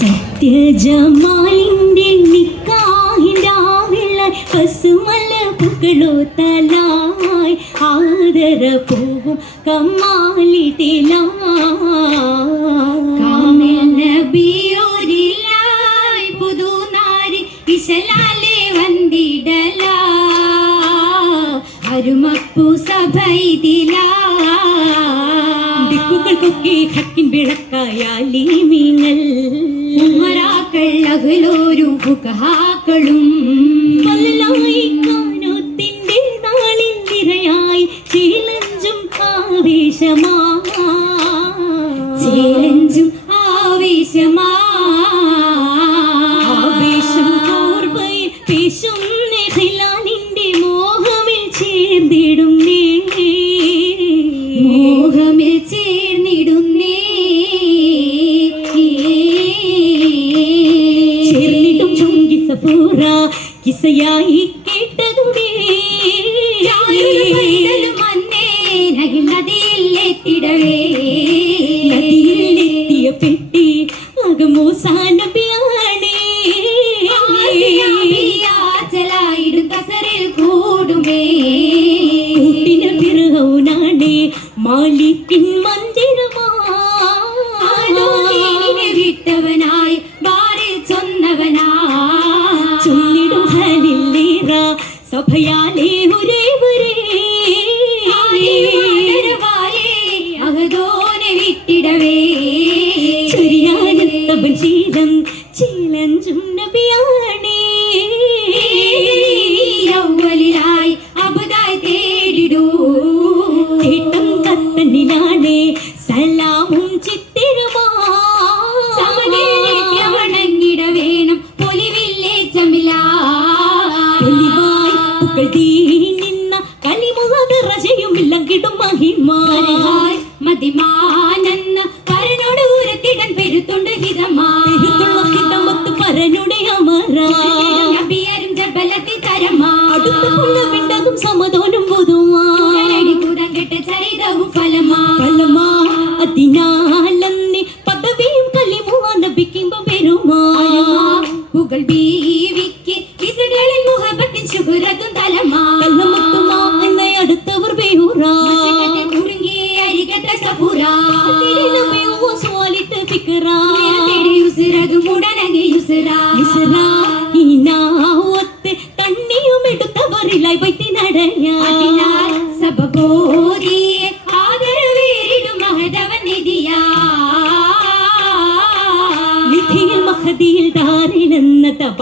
സത്യജമാലിന്റെ നിക്കാഹിന്റെ പശുമല പുകളോ തലായി ആദര പോവും നബിയോരിലായി പുതുനാരി വിശലാലെ വന്നിടല. അരുമപ്പു സഭൈതില ദിക്കുകൾക്കൊക്കെ ഹക്കിൻ വിളക്കായാലീമീങ്ങൾ ഉമറാക്കൾ കാനോത്തിന്റെ നാളിൽ നിരയായി ചീലഞ്ചും ആവേശമാ കിസയായി കേട്ടതുമേ. നദിയിലെത്തിയ പെട്ടി അകമോസാനബിയാണേ കൂട്ടിന പിറഹൗനാണേ മാലിക്കിൻ തേടിടൂ തേട്ടം കത്തനിലാണേ സലാമും ചിത്തിരമാ. സമനിലവണങ്ങിട വേണം. പൊലിവില്ലേ ചമില. നിന്ന കലിമുഖ റജയുമില്ലങ്കിടും മഹിമ. മതിമാനെന്ന്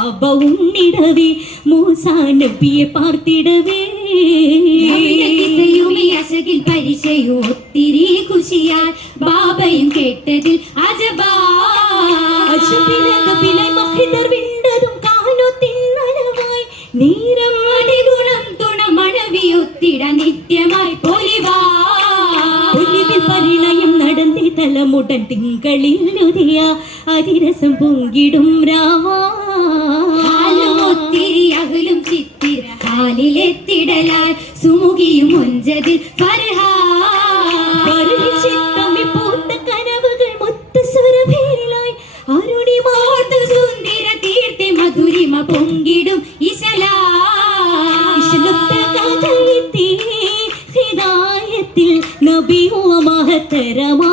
ഉണ്ണിടവേ മൂസാ നബിയെ പാർത്തിടവേ. കിസയും ഈ അശകിൽ പരിചയും ഒത്തിരി ഖുഷിയാൽ ബാബയും കേട്ടതിൽ അജബാ. അശുഭിലകപിലായി മഹിതർ വിണ്ടതും കാലോ തിന്നലവായി. നീരം അതിഗുണം തുണ മണവിയൊത്തിട നിത്യമായി പൊലിവാ. പരിണയം നടന്നി തലമുടൻ തിങ്കളിൽ ഉദയ അതിരസം പൊങ്കിടും രാവാ കാലും ഒത്തിരി അകലും ചിത്തിര കാലിലെത്തിടലാൽ സുമുഖിയും ഒഞ്ചതിൽ പൂത്ത കനവുകൾ അരുണിമാർത്ത സുന്ദര മധുരിമ പൊങ്കിടും ഹിദായത്തിൽ നബിയുവ മഹത്തരമാ.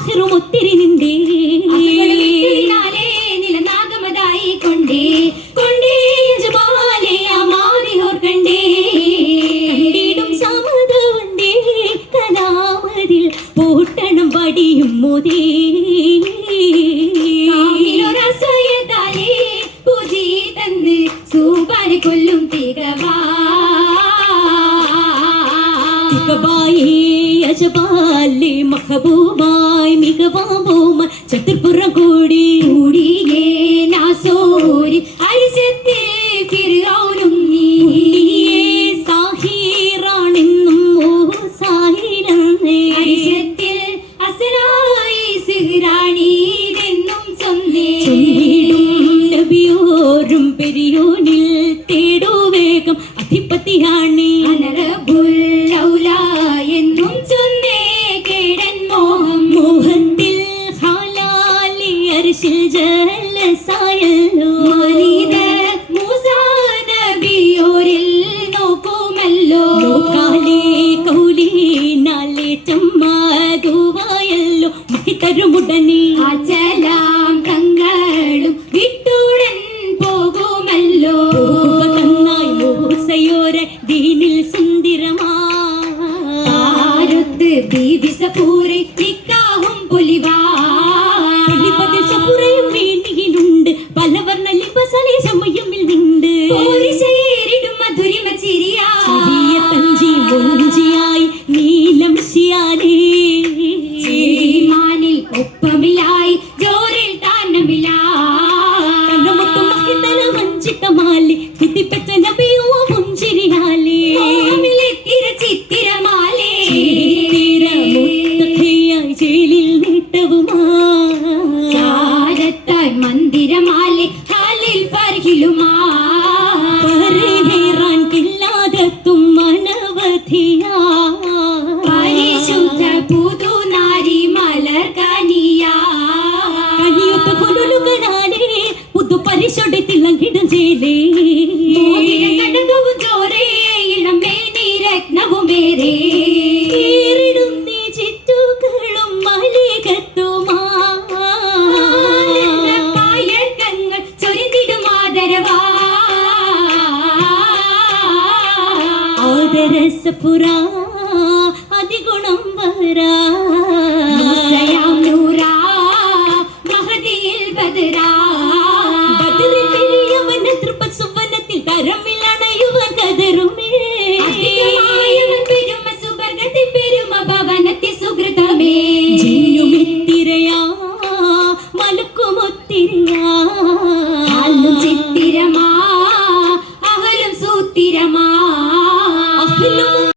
ആഹ്റും ഒത്തിരി നിന്റെ. നിലനാഗമതായി കൊണ്ടേ. കൊണ്ടേ യജമാനെ അമാരി ഓർക്കണ്ടേ. കണ്ടിടും സമതവണ്ടേ കലാമതിൽ പൂട്ടണം വടിയും മോതേ കൊല്ലും തികവാ. തികവായേ. രാജപാലി മഹബൂബായ് മികവാബൂമ ചതുർപ്പുറം കൂടി കൂടിയേ നാസോ വെളിച്ചം മധുവായല്ലോ തരുമുടനെ അചലാം തങ്ങളും വിട്ടുടൻ പോകുമല്ലോ. തന്നായി മൂസയോരെ ദീനിൽ സുന്ദരമാരുത്ത് ദീവിസ പൂരയ്ക്ക് ആദിഗുണം വരാ